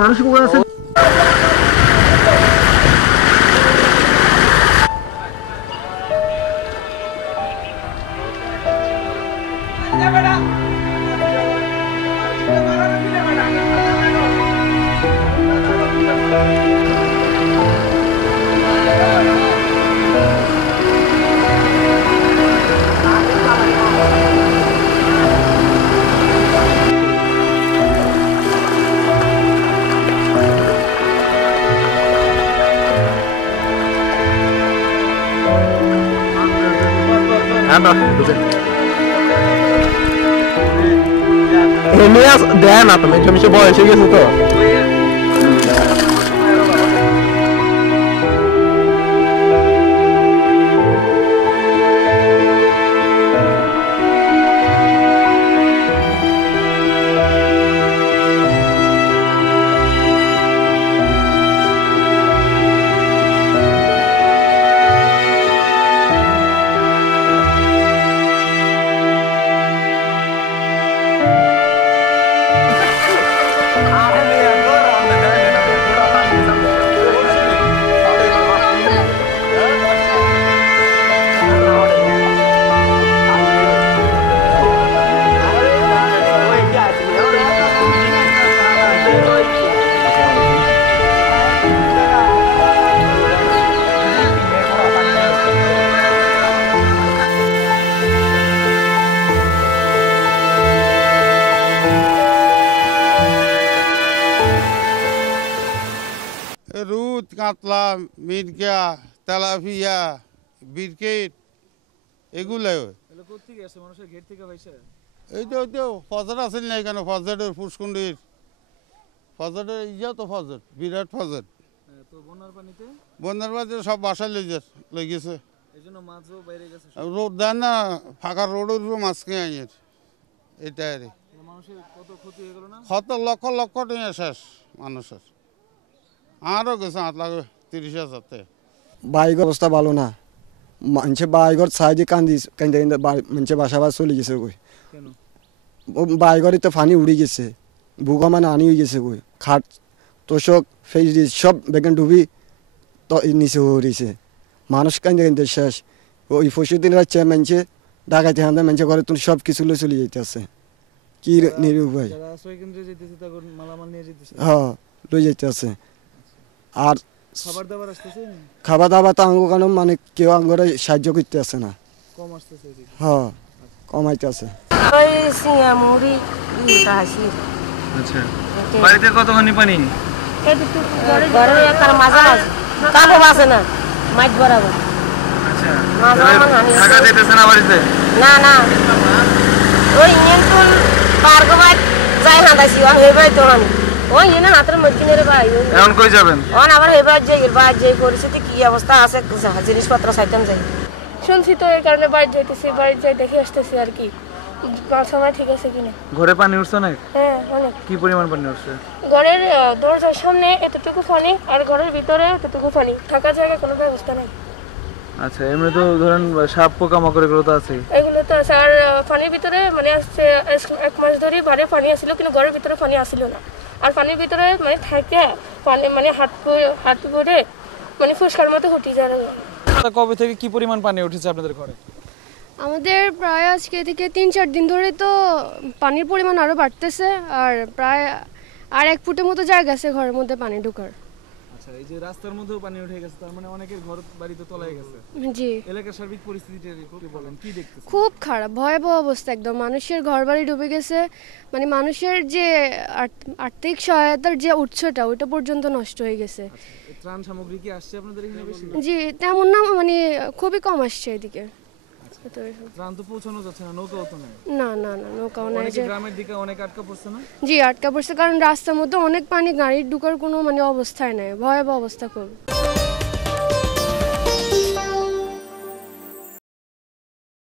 মানুষ উপকার আছে। দেয় না তুমি জমিছে বয়স হয়ে গেছে তো। রুদ, কাতলা, মিরগা, তেলাপিয়া, বিরকেট এগুলো এই তো ফজর আছে না এখানে, ফজরের ফুসকুন্ডির ফজরের ইয়া তো ফজর বিরাট ফজর। বন্যার পানিতে সব বাসায় লই গেছে। রোড দেন না, ফাঁকা রোডের উপর মাছ খেয়ে আইয়ের এটা কত লক্ষ লক্ষ টাকা শেষ মানুষের। আরও গেছে 8,30,000। বাইক অবস্থা ভালো না, মানুষে বাইকর সাইডে কান্দি কান্দে কান্দে মানুষে বাসা বাস চলে গেছে কই। বাইকরে তো পানি উড়ে গেছে, বুকা মানে আনি হয়ে গেছে কই। খাট তোষক ফেস সব বেগান ডুবি তো নিচে হয়েছে, মানুষ কান্দে কান্দে শেষ। ওই 25 দিন রাখছে মানুষে ডাকাইতে হান্দে মানুষে ঘরে তুমি সব কিছু লই চলে যাইতেছে। কি নিরুপায়, হ্যাঁ লই যাইতেছে। আর খাবার দাবার তো আঙ্গ কারণ মানে কেউ আঙ্গরে সাহায্য করতে আসে না, হ্যাঁ কমাইতে আছে। বাড়িতে কতখানি পানি? থাকা যেতেছে না বাড়িতে? না না, ওই নিয়ন্ত্রণ পার গবাই যাই না দাসি হেবাই তো আমি ওই না হাতের মর্জিনের ভাই। এখন কই যাবেন? অন আবার হেবাই যাই বাই যে পরিস্থিতি কি অবস্থা আছে, জিনিসপত্র সাইতাম যাই শুনছি তো, এই কারণে বাড়ি যাইতেছি, বাড়ি যাই দেখে আসতেছি আর কি সময় ঠিক আছে কিনা। ঘরে পানি উঠছে না? হ্যাঁ অনেক। কি পরিমাণ পানি উঠছে? ঘরের দরজার সামনে এতটুকু পানি আর ঘরের ভিতরে এতটুকু পানি, থাকার জায়গায় কোনো ব্যবস্থা নেই। আচ্ছা, এমনি তো ধরেন সাপ পোকামাকড় এগুলো তো আছে? এগুলো তো আছে। আর পানির ভিতরে মানে আসছে 1 মাস ধরে বাইরে পানি আসছিল, কিন্তু ঘরের ভিতরে পানি আসছিল না। আর পানির ভিতরে মানে থাকে পানি মানে হাত পরে মানে ফুসকার মতো হুটি যায়। কবে থেকে কি পরিমাণ পানি উঠেছে আপনাদের ঘরে? আমাদের প্রায় আজকে থেকে 3-4 দিন ধরে তো পানির পরিমাণ আরও বাড়তেছে, আর প্রায় আর 1 ফুটের মতো জায়গা আছে ঘরের মধ্যে পানি ঢোকার। আচ্ছা, এই যে রাস্তার মধ্যেও পানি উঠে গেছে, তার মানে অনেকের ঘর বাড়িতে তলায় গেছে। জি, এলাকার সার্বিক পরিস্থিতিটা কি বলেন, কি দেখতেছেন? খুব খারাপ, ভয়াবহ অবস্থা একদম। মানুষের ঘরবাড়ি ডুবে গেছে, মানে মানুষের যে আর্থিক সহায়তার যে উৎসটা ওইটা পর্যন্ত নষ্ট হয়ে গেছে। ত্রাণ সামগ্রী কি আসছে আপনাদের এখানে বেশি? জি, তেমন না, মানে খুবই কম আসছে এদিকে। ত্রাণ তো পৌঁছানো যাচ্ছে না, নৌকাও তো নেই। না না না, নৌকাও নাই। গ্রামের দিকে অনেক আটকা পড়ছে না? জি আটকা পড়ছে, কারণ রাস্তার মধ্যে অনেক পানি, গাড়ির ঢুকার কোনো মানে অবস্থায় নেই, ভয়াবহ অবস্থা খুব।